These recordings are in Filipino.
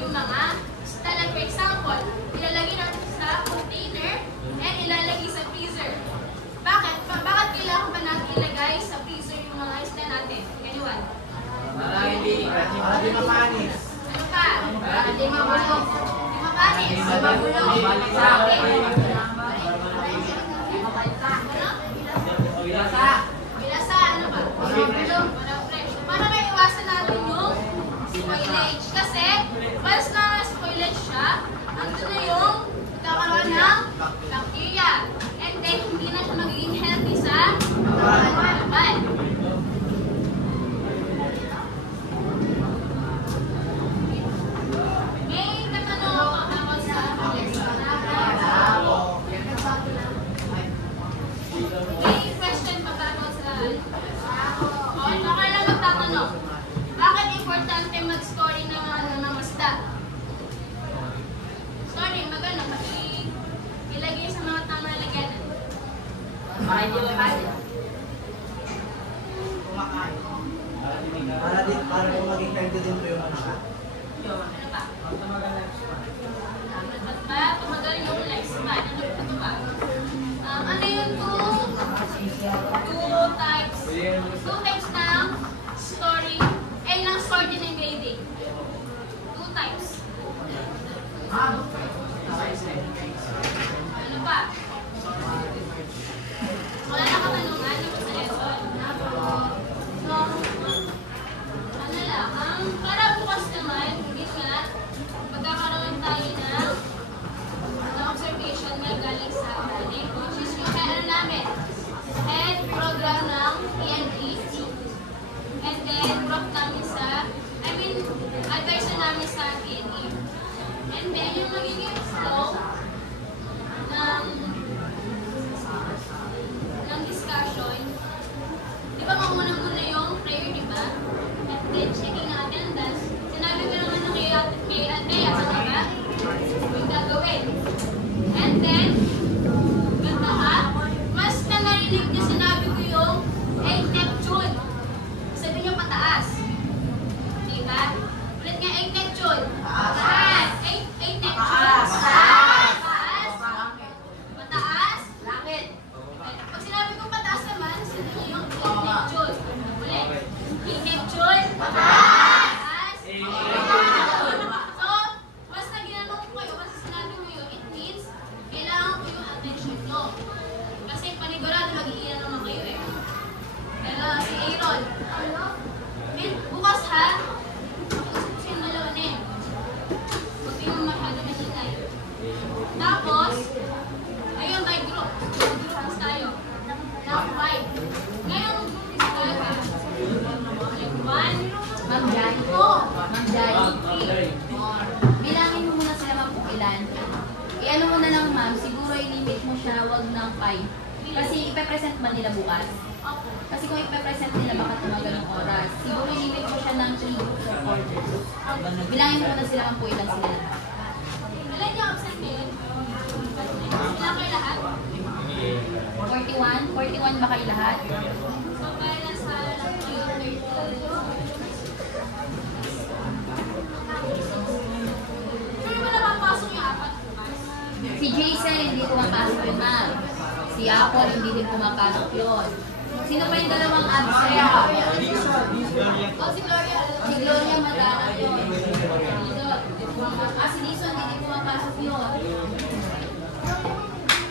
yung mga stalagmite. For example, ilalagay natin sa container and ilalagay sa freezer. Bakit? Bakit kailangan pa natin ilagay sa freezer yung mga isda natin? Anyone? Para hindi mapanis. Ano pa? Para hindi mabulok. Hindi mapanis. Hindi mabulok. Bilasa. Bilasa, ano ba? Mabulok. Para fresh. Para may iwasan natin yung spoilage. Kasi, once na spoilage siya, andun na yung magkakaroon ng bacteria. And then, hindi na siya magiging healthy sa laban. May tatanong ako about sa may question pa ba about sa o, baka lang magtatanong. Bakit importante mag-story ng mga isda? Story, magano, ilagay sa mga tamang laganan. Para hindi mapanis. Para maging healthy din po yung mga. Ano ba? Ba't ba? Tumagal yung lifespan. Ano ba? Ano yung two types ng story and ng sorting and grading? Two types. Ano ba? Wala na katanungan naman sa lesson. So, ano lang, para bukas naman, hindi nga, magkakaroon tayo ng observation na galing sa atin, which is yung head namin. Head program ng PNP. And then, prop namin advisor namin sa PNP. And then, yung magiging flow ng discussion, di ba muna yung prayer, di ba? And then, checking ng attendance. Sinabi ko naman na kay Althea, ano ba? Yung gagawin. And then, ganda ha? Mas na narinig na sinabi ko yung 8 Neptune. Sabi niyo pataas. Di ba? Ulit nga 8 Neptune. Pataas. 8 Neptune. Pataas. Pataas. Langit. Pag sinabi ko pataas naman, sabi niyo yung 8 Neptune. Ulit. 8 Neptune. Pataas. 8 Neptune. So, mas na ginanong ko kayo, mas sinabi ko yun, it means, kailangan ko yung attention nyo. Kasi panigurado mag-iilan naman kayo eh. Pero si Aaron, bukas ha, mag-usap ko yung dalawa na eh. Huwag kayong masyado masyaday. Tapos, ayun by group. Group tayo. Now, 5. Ngayon, group tayo ha. Like 1, Ma'am Jai. Ma'am Jai. Bilangin mo muna sila ma'am kung ilan. I-ano mo na lang ma'am, siguro i-limit mo siya, wag ng 5. Kasi ipe-present ba nila bukas? Kasi kung ipe-present nila baka tumagal ng oras. Siguro i-limit mo siya ng 3 groups or 4 groups. Bilangin mo muna sila ma'am kung ilan sila. ilan yung absent ngayon? Ilan kayo lahat? 41? 41 ba kayo lahat? So, kaya nasa 30. Sure ba napapasok yung apat bukas? Si Jason hindi pumapasok yun ma'am. Si Apple hindi din pumapasok yun. Sino pa yung dalawang absent? Oh, si Gloria. Si Gloria Matara yun. Si Dison hindi din pumapasok yun.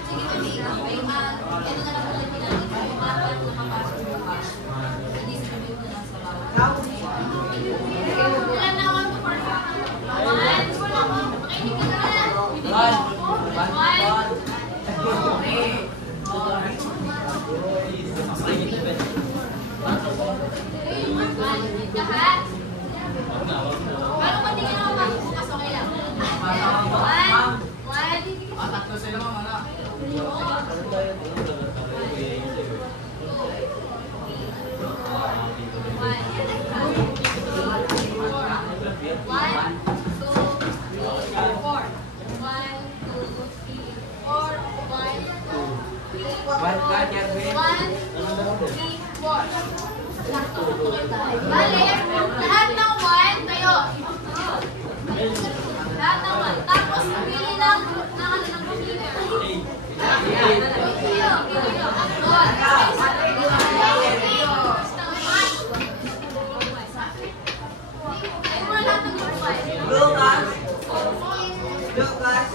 Sige, hindi. Ito na lang ulit namin yung apat na mapasok bukas. Si Dison yung nasa bawah. Ilan na ako for 1. Makinig ka na. 1. Lahat. Pero kung hindi ka naman magbukas, okay lang. 1. Tatlo sila ma'am, ano? Bale, lahat ng 1 tayo. Pili ng computer. Lucas! Lucas!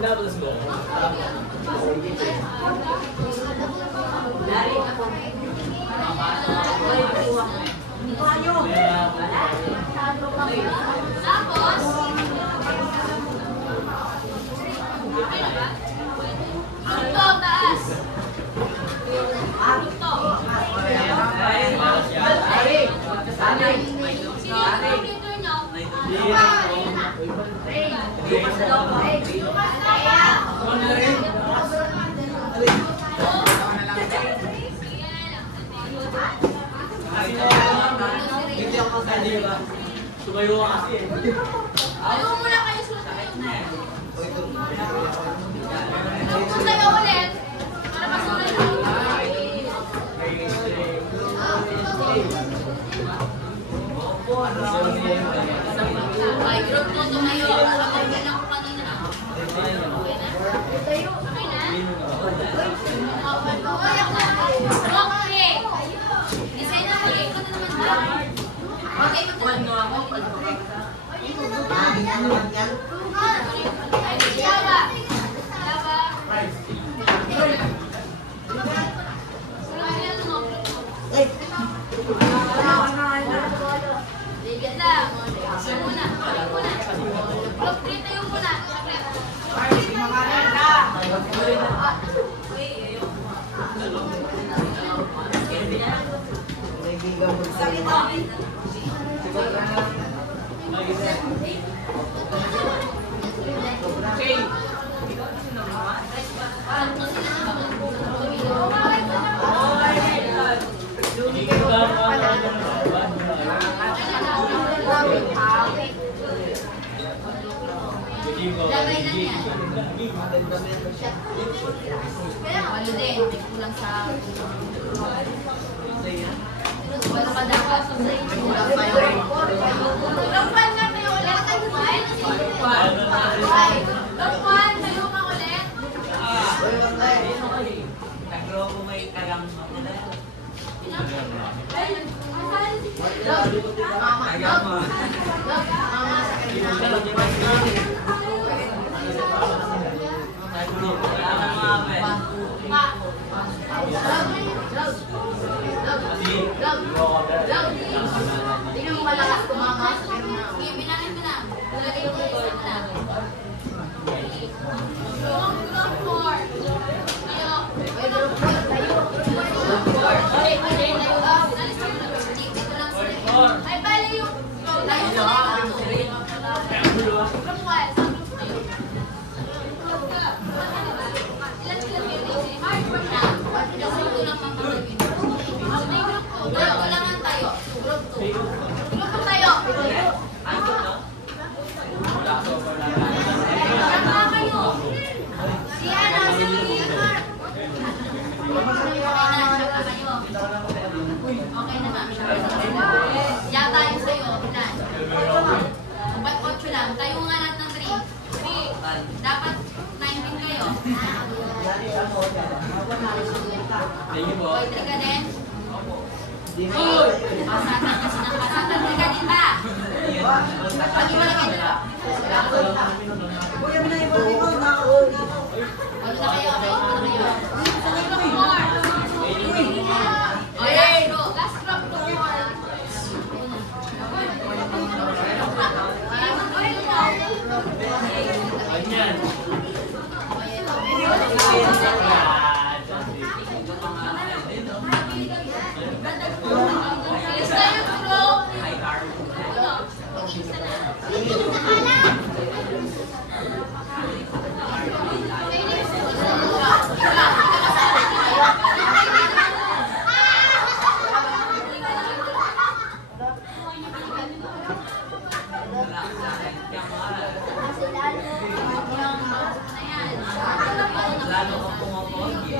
Pinapalas mo ako. Tapos, Rugto, taas. Rugto. Sino yung computer nyo? Tumayo ka kasi eh. Ayaw muna kayo sulat kayo. Sulat kayo ulit. Para masulat kayo. Okay, group 2 tumayo. Kapag lang ko kanina. Okay na? Okay na? Okay. Design na ulit. Ikaw na naman ba? Okay, magkano ako? Lava. Ligat lang. Sige muna. Block 3 tayo muna. Lagay lang yan. Walo din. May kulang sa... Walo pa dapat. Block 1 na tayo ulit. Block 1 tayo ka ulit. Nagro ko may kagang Tingnan mo malakas kumakas. Binanin ko na. Lalagay ko yung isa na. Block 4. Tayo. Ay, bali yung... Group 1. Ilan sila pinili? Hard work na. Kasi ito lang ang pagkagin. May group 2. Tayo, kailangan tayo. Group 2. Group 2 tayo. Saka kayo. Si Ana, si Mark. Okay na, ma'am. Diyan tayo sa'yo. Ilan? Ba't 8 lang? Tayo nga lahat ng 3. 3. Dapat 19 kayo. Thank you po. Okay, 3 ka din? Pasatan kasi ng pasatan. 3 ka din ba? Pag imalagay na. Ano na kayo? Okay, ano na kayo? Group 4. Okay, last group, group 4. Ganyan. Bilis tayo, group. Isa na. Lalo ka pumapogi.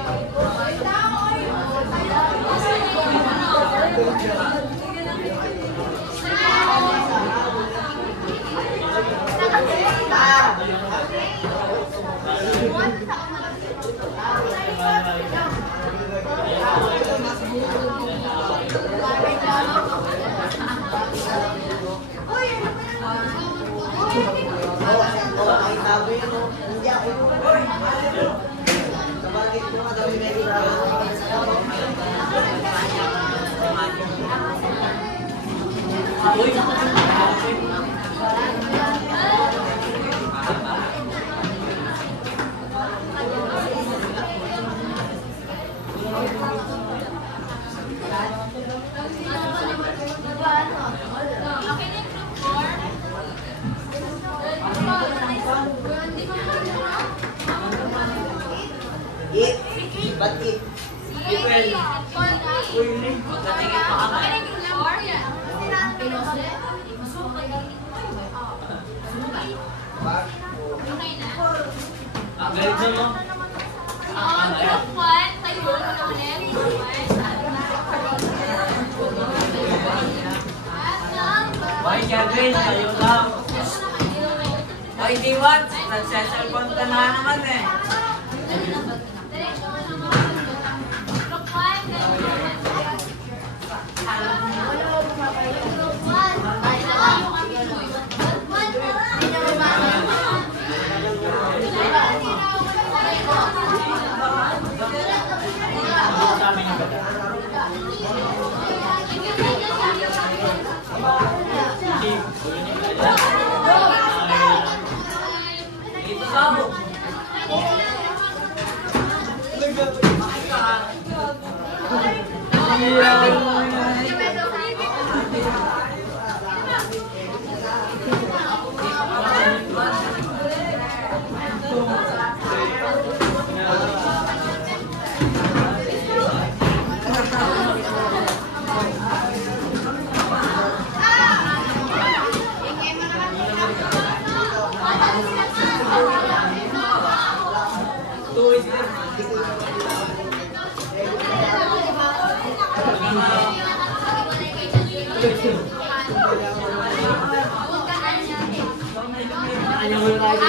Ay, sabi mo, hindi ako yung kabagit mo nga daw yung Uy! Okay din, group 4. Eat, but eat. Magkatingin pa kami. Ang galit na mo. Group 1, tayo na ulit. Why, Kevin? Tayo lang. Why, Diwat? Nagseselfon ka na naman eh. Group 1, Sabi niyo ba? Dito daw. Tuwis din. Ano mo yung lagi?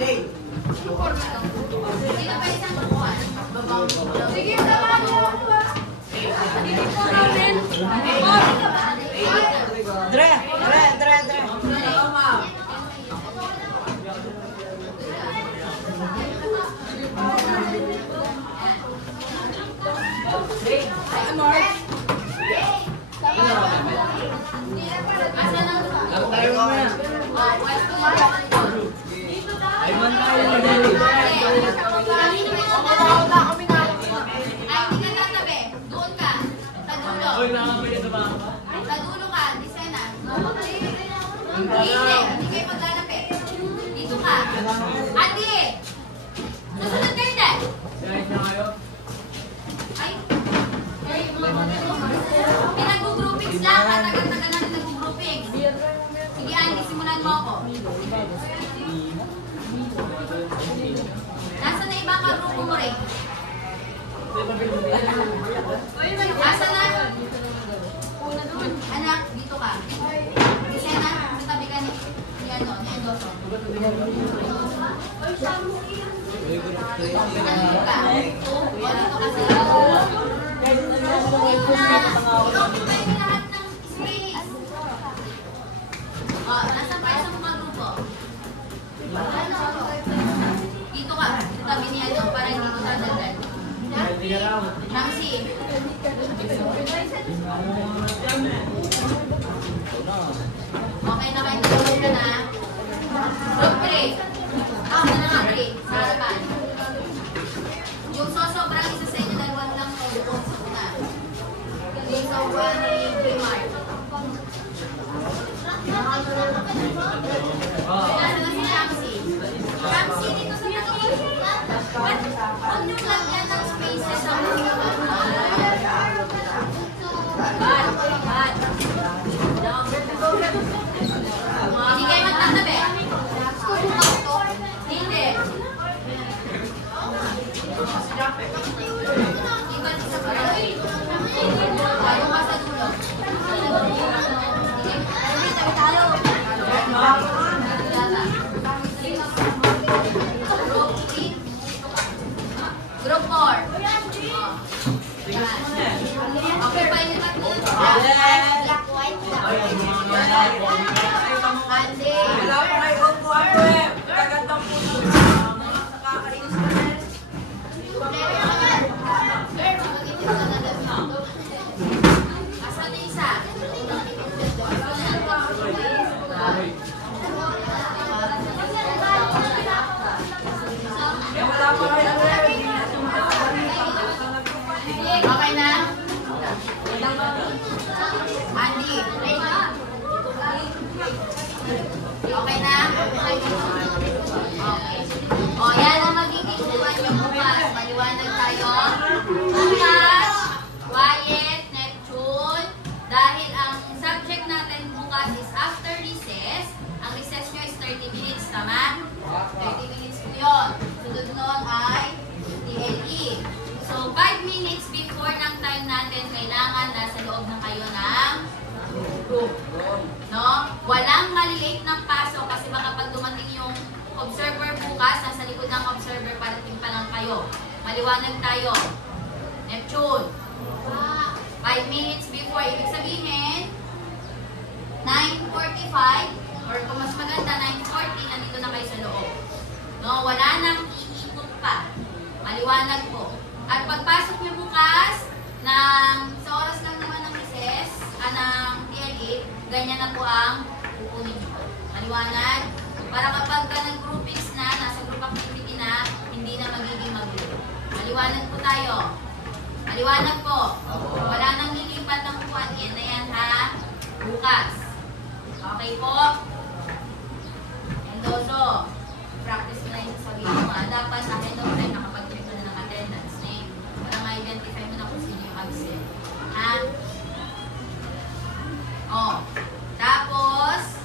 Hey! Dre! Lang tayo mamaya. Ay, man tayo na dali. Doon ka. Tadulo. Uy, nakakapit na ba? Tadulo ka. Disena. Hindi kayo maglalapit. Dito ka. Andi! Susunod kayo na. Guys, na kayo? Ay. Pinag-groupings lang. Tagal-tagal natin nag-groupings. Sige, Andy, simulan mo ako. Nasaan na ibang ka-grupo mo rin? Nasaan na? Anak, dito ka. Sena, sa tabi ka ni Endoso. Ano ka? O, dito ka sa ikaw ba yung lahat ng space? O, nasaan pa isang mga grupo? Dito ka, sa tabi ni Endo, para hindi ko dadagdag. Ramsey. Okay na kayo, tulog ka na. Group 3. Ako na nga, 3. Sa harapan. Yung sobrang isa sa inyo, dalawa lang tulog na. Yung sobrang Okay na? Okay. O, yan ang magiging buwan nyo bukas. Maliwanag tayo. Bukas, quiet, Neptune. Dahil ang subject natin bukas is after recess. Ang recess nyo is 30 minutes, tama? 30 minutes po yun. Sunod nun ay TLE. So, 5 minutes before ng time natin, kailangan nasa loob na kayo ng group. No? Walang malilate ng pasok kasi baka pag dumating yung observer bukas, nasa likod ng observer, parating pa lang kayo. Maliwanag tayo. Neptune. 5 minutes before. Ibig sabihin, 9:45 or kung mas maganda, 9:40, nandito na kayo sa loob. No? Wala nang iikot pa. Maliwanag po. At pagpasok niyo bukas, sa oras lang naman ng recess, ng TLE, ganyan na po ang kukunin niyo. Maliwanag? Para kapag nag-groupings na, nasa group activity na, hindi na magiging magulo. Maliwanag po tayo. Maliwanag po. Wala nang lilipat ng upuan. Yan na yan ha. Bukas. Okay po? And also, practice mo na yung sasabihin mo. Dapat ahead of time nakapag-check ka na ng attendance name. Para ma-identify mo na kung sino yung absent. Ha? Oh. Tapos,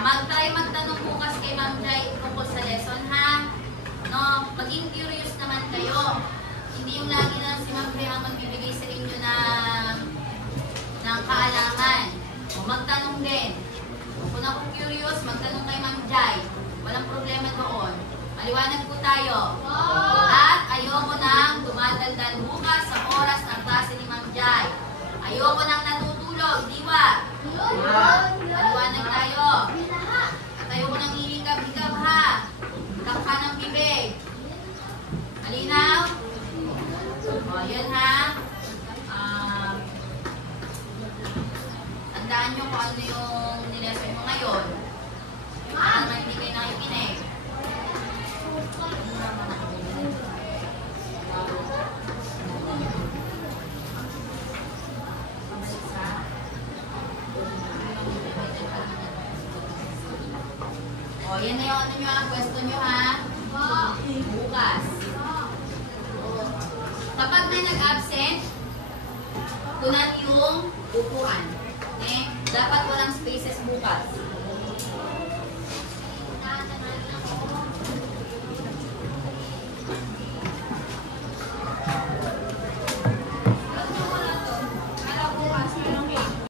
mag-try magtanong bukas kay Ma'am Jai tungkol sa lesson, ha? No? Maging curious naman kayo. Hindi yung lagi na si Ma'am Jai ang magbibigay sa inyo ng kaalaman. O, magtanong din. Kung ako curious, magtanong kay Ma'am Jai. Walang problema doon. Maliwanag po tayo. At ayoko nang dumadaldal bukas sa oras ng klase ni Ma'am Jai. Ayoko nang natutulog, diwa. Maliwanag tayo. At ayoko nang hihikab-hikab ha. Takpa ng bibig. Malinaw? O, yan ha. Tandaan nyo kung ano yung nilesson mo ngayon. Para naman hindi kayo nakikinig. O, yan na yung ano nyo ha. Pwesto nyo ha. Bukas. Kapag may nag-absent, kunan yung upuan. Dapat walang spaces bukas.